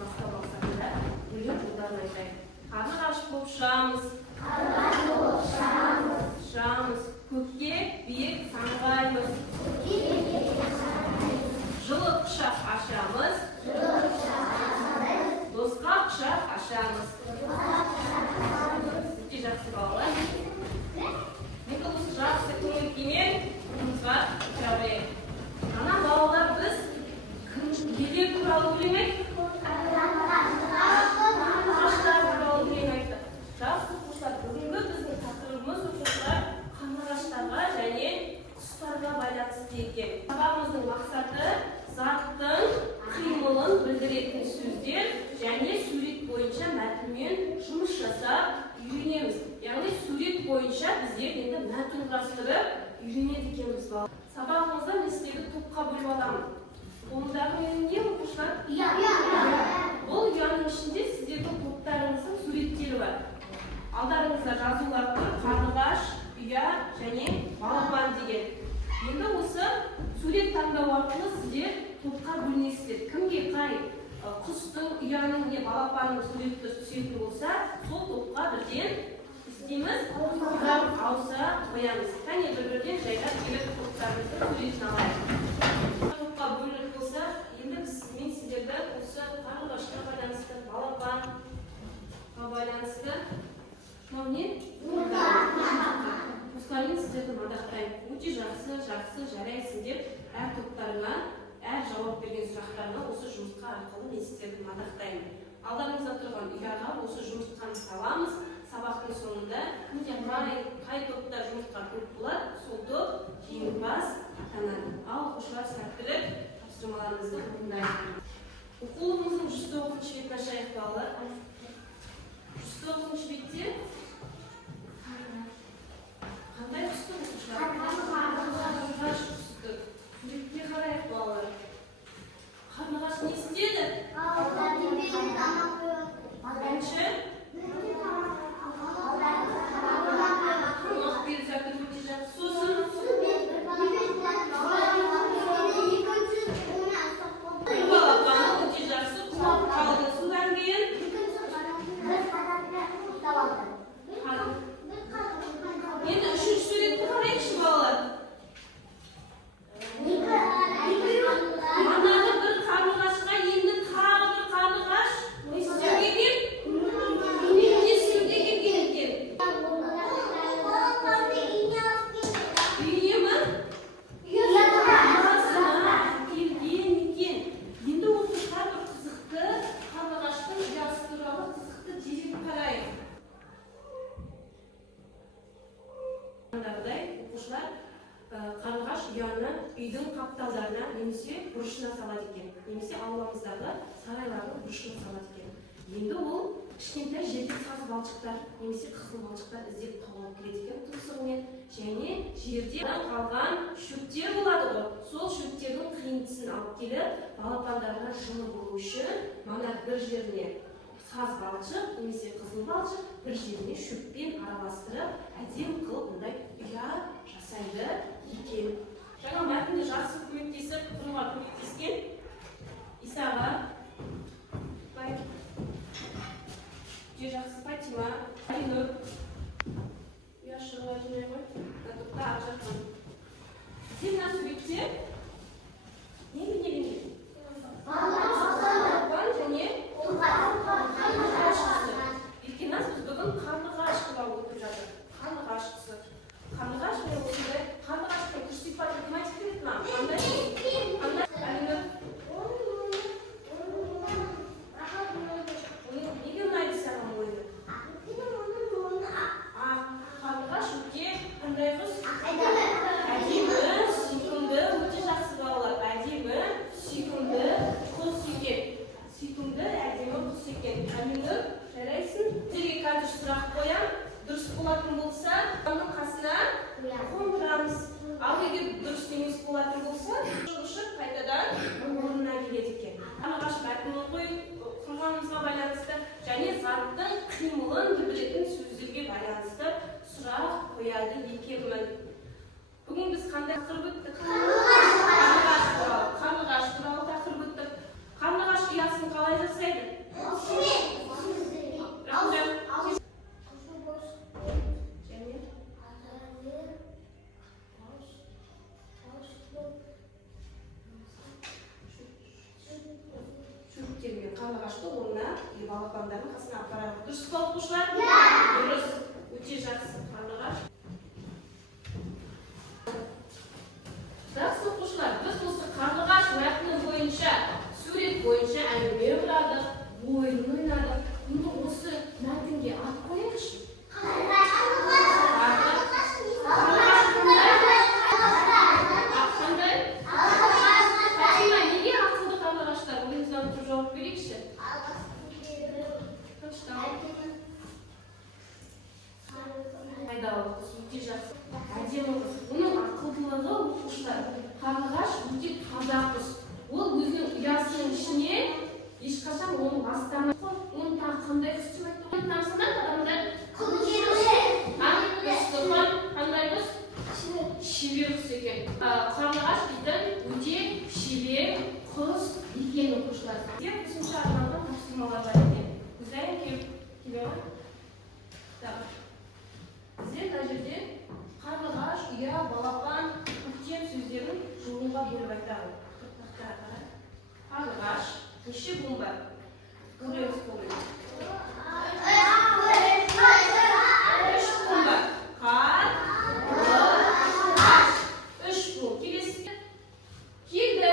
басқа мақсатында өлең жолдарын айтайық. Қарлығаш боп ұшамыз, ұшамыз, көкке биік самғаймыз, жылы құшақ ашамыз, досқа құшақ ашамыз. Өте жақсы балалар. Енді осы жақсы көңіл күймен жұмысқа жарайық. Ана балалар біз еле туралы өлең айттық. Қарлығаштар туралы өлең айттық. Жақсы оқушылар, бүгінгі біздің тақырыбымыз оқушылар қарлығаштарға және құстарға байланысты екен. Сабағымыздың мақсаты заттың қимылын білдіретін сөздер және сурет бойынша мәтінмен жұмыс жасап үйренеміз. Яғни сурет бойынша біздер енді мәтін құрастырып үйренеді екенбіз. Сабағымызда мен сіздерді топқа бөліп аламын. Қолымдағы менің не оқушылар? Бұл ұяның ішінде сіздердің топтарыңыздың суреттері бар. Алдарыңызда жазулар тұр: қарлығаш, ұя және балапан деген. Енді осы сурет таңдау арқылы сіздер топқа бөлінесіздер. Кімге қай құстың, ұяның не балапанның суреті түсетін болса, сол топқа бірден істейміз, ауыса қоямыз. Кәне бір-бірден жайлап келіп топтарымыздың суретін алайық. Топқа бөлініп болса, енді мен сіздерді осы қарлығашқа байланысты, балапанға байланысты не? Осылармен сіздерді мадақтаймын. Өте жақсы, жарайсың деп әр топтарына, әр жауап берген сұрақтарына осы жұмысқа арқылы мен сіздерді мадақтаймын. Алдарыңызда тұрған ұяға осы жұмысқа саламыз. Сабақтың соңында қай топта жұмысқа көп болады, сол топ жеңімпаз атанады. Ал оқушылар сәттілік тапсырмаларымызды орындайық. Оқулығымыздың 109 бетін ашайық балалар. 109 бетте қандай құсты оқушылар? Қарлығаш құсты. Суретке қарайық балалар. Қарлығаш не істеді? Бірінші тамақ беріп жатыр, өте жақсы. Сосын балапаны өте жақсы құлап қалды. Содан кейін енді үшінші суретті қарайықшы балалар. Манағы бір қарлығашқа енді тағы бір қарлығаш не істеуге келген? Көмектесуге келген екен. Үйіне ме? Ұясына келген екен. Енді оқушылар бір қызықты қарлығаштың ұясы туралы қызықты дерек қарайық. Оқушылар қарлығаш ұяны үйдің қапталдарына немесе бұрышына салады екен. Немесе ауламыздағы сарайлардың бұрышына салады екен. Енді ол кішкентай жерде саз балшықтар немесе қызыл балшықтар іздеп тауып келеді екен тұмсығымен. Және жерде қалған шөптер болады ғой. Сол шөптердің қиындысын алып келіп, балапандарына жылы болу үшін мана бір жеріне саз балшық немесе қызыл балшық, бір жеріне шөппен араластырып, әдемі қылып мұндай ұя жасайды екен. Жаңа мәтінді жақсы көмектесіп, құруға көмектескен Исаға, өте жақсы Фатима, Айнұр, ұя шығыла жүрмей ғой, топта ақ жаққан. Сен мына суретте не? Балапан және Еркеназ біз бүгін қарлығаш туралы өтіп жатыр. Қарлығаш құсы. Қарлығаш міне осындай. Қарлығаштың күш сипаты кім айтып береді ма? Қандай? Әліңі? Неге ұнайды саған ойны? Қарлығаш өте қандай құс? Әдемі, сүйкімді, өте жақсы балалар. Әдемі, сүйкімді құс екен. Сүйкімді, әдемі құс екен. Әліңі? Жарайсың? Сіздерге қазір сұрақ қоям. Дұрыс болатын болса, оның қасына қондырамыз. Ал егер дұрыс емес болатын болса, ұшып қайтадан орнына келеді екен. Қарлығаш мәтінін құрғанымызға байланысты және заттың қимылын білдіретін сөздерге байланысты сұрақ қояды екенмін. Бүгін біз қандай тақырып өттік? Қарлығаш туралы тақырып өттік. Қарлығаш ұясы ұясын қалай жасайды? Шүріктермен қарлығашты орнына балапандардың қасына апарады. Дұрыс па оқушылар? Дұрыс. Өте жақсы қарлығаш. Жақсы оқушылар, біз осы қарлығаш мәтіні бойынша, сурет бойынша әңгіме құрадық, ойын ойнадық. Енді осы мәтінге ат қояйықшы. Оның ақылдылығы оқушылар. Қарлығаш өте таза құс. Ол өзінің ұясының ішіне ешқашан оны ластамайды. Оны тағы қандай құс деп айтты? Намысынан адамдар қандай құс? Шебер құс екен. Қарлығаш дейтін өте шебер құс екен оқушылар. Қосымша арналған тапсырмалар бар екен. Күзайын келе ме? Бізде мына жерде қарлығаш, ұя, балапан, көктем сөздерін жолға бөліп айтады. Қарлығаш, неше буын бар? Көреміз қолмен. 3 буын бар. Қарлығаш. 3 буын. Келесі. Келді.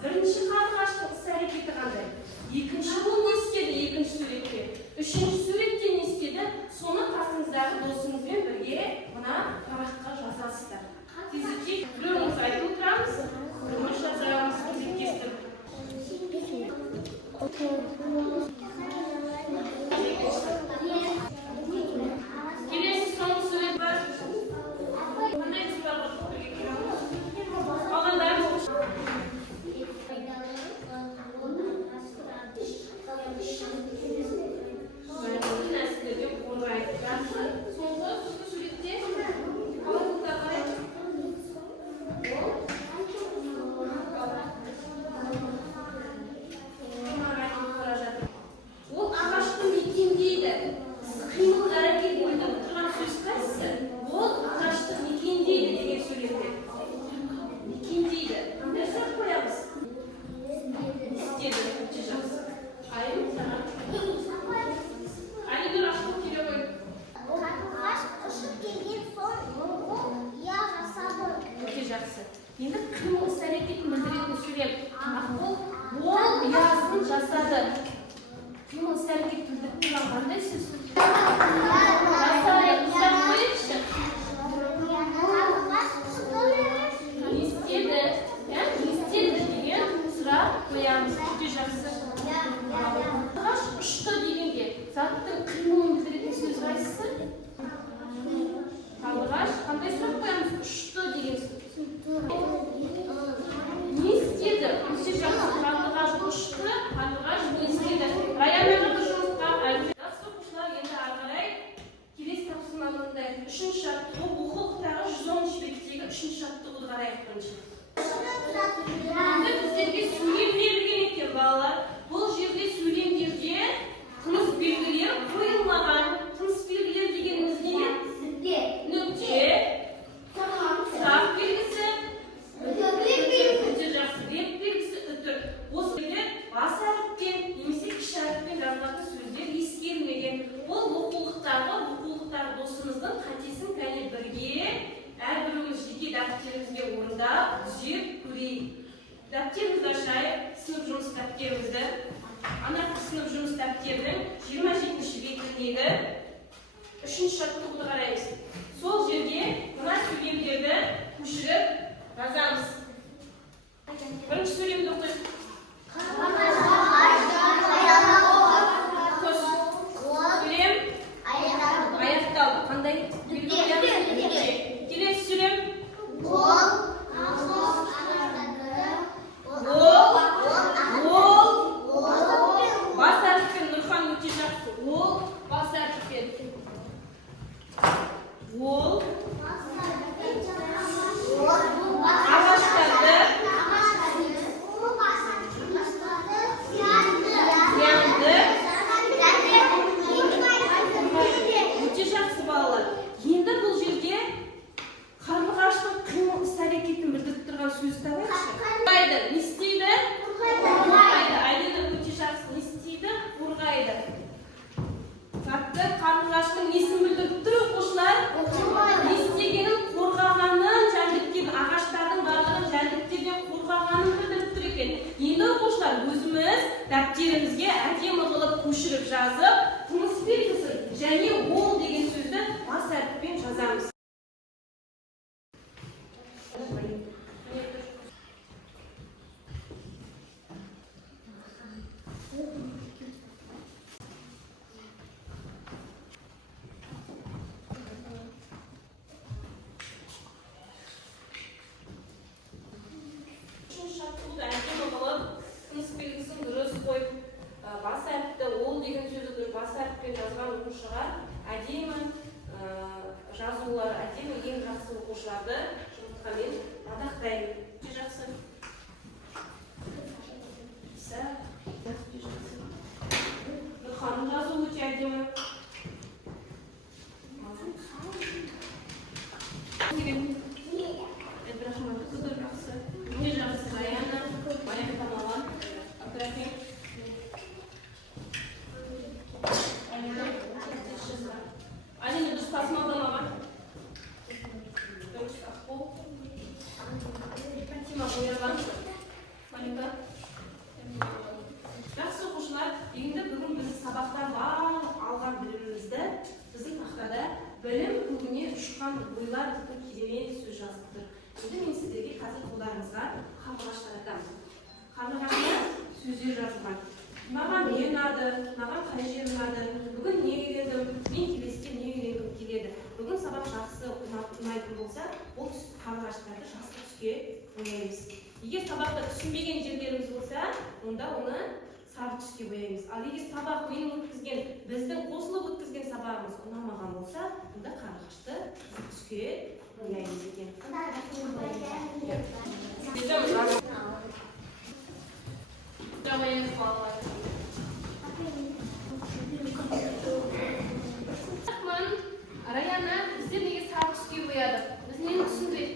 Бірінші қарлығаштың іс-әрекеті қандай? Екінші ол не істеді? Екінші суретте. Үшінші суретте не істеді? Соны қасыңыздағы досыңызбен бірге мына параққа жазасыздар. Тезірек біреуіңіз айтып отырамыз, біріміз жазамыз, кезектестіріп. Келесі соңғы сурет бар. Қандай қыздар бар? Қалғандарын оқышы. Енді кімнің іс-әрекетін білдіретін сурет. Ол ұясын жасады. Кімнің іс-әрекетін білдіретін тұрған қандай сөз? Жасады. Ұстап қойыңызшы. Не істеді? Не істеді деген сұрақ қоямыз. Өте жақсы. Қарлығаш ұшты дегенде заттың қимылын білдіретін сөз қайсысы? Қарлығаш қандай сұрақ қоямыз? Ұшты деген сөз. Не істеді? Өте жақсы. Қарлығаш ұшты, қарлығаш не істеді? Раямен бір жұмысқа жақсы оқушылар, Üçüncü şartı bu hukuktағы 113 беттегі üçüncü şartты қарайық бірінші. Біздерге сөйлем берілген екен балалар. Бұл жерде сөйлемдерде тыныс белгілері қойылмаған. Тыныс белгілері дегеніміз не? Нүкте, сұрақ белгісі, өте жақсы бет белгісі, үтір. Осы жерде бас әріппен немесе кіші әріппен жазылатын сөздер ескерілмеген. Ол оқулықтағы досымыздың қатесін кәне бірге әрбіріміз жеке дәптерімізге орындап түзеп көрейік. Дәптерімізді ашайық, сынып жұмыс дәптерімізді. Ана сынып жұмыс дәптерінің 27-ші бетіндегі 3-ші шартты қараймыз. Сол жерге мына сөйлемдерді көшіріп жазамыз. Бірінші сөйлемді оқиық. Сөйлем аяқталды. Қандай? Келесі сөйлем. Бас әріппен Нұрхан өте жақсы. Ол бас әріппен. Ол ағаштарды зиянды. Өте жақсы балалар. Енді бұл жерде қарлығаштың қимыл іс-әрекетін білдіріп тұрған сөз табайықшы. Қорғайды. Не істейді? Қорғайды. Айдыны өте жақсы. Не істейді? Қорғайды. Қатты қарлығаштың несін білдіріп тұр оқушылар? Не істегенін қорғағанын, жәндіктен ағаштардың барлығын жәндіктерден қорғағанын білдіріп тұр екен. Енді оқушылар өзіміз дәптерімізге әдемі қылып көшіріп жазып, тыныс белгісі және ол деген сөзді бас әріппен жазамыз. Тыныс белгісін дұрыс қойып, бас әріпті ол деген сөзді бас әріппен жазған оқушыға әдемі жазулар, әдемі ең жақсы оқушыларды жұмыртқамен мадақтаймын. Өте жақсы. Нұрханның жазуы өте әдемі. Өте жақсы. Аяна, баяғы тамаған. Абдырахим. Алина, дұрыс тасымалдамаған. Дұрыс ақпол. Фатима боялған. Малика. Жақсы оқушылар, енді бүгін біз сабақтан алған білімімізді біздің тақтада білім көңіне ұшқан ойлар керемет сөз жазып тұр. Енді мен сіздерге қазір қолдарыңызға қарлығаштар айтамын. Қарлығашта сөздер жазылған. Маған не ұнады, маған қай жер ұнады, бүгін не үйрендім, мен келесіде не үйренгім келеді. Бүгін сабақ жақсы ұнайтын болса, ол қарлығаштарды жақсы түске бояймыз. Егер сабақта түсінбеген жерлеріміз болса, онда оны сары түске бояймыз. Ал егер сабақ біздің қосылып өткізген сабағымыз ұнамаған болса, онда қарлығашты түске бояймыз екен. Раяна, біздер неге сары түске боядық? Біз нені түсіндік?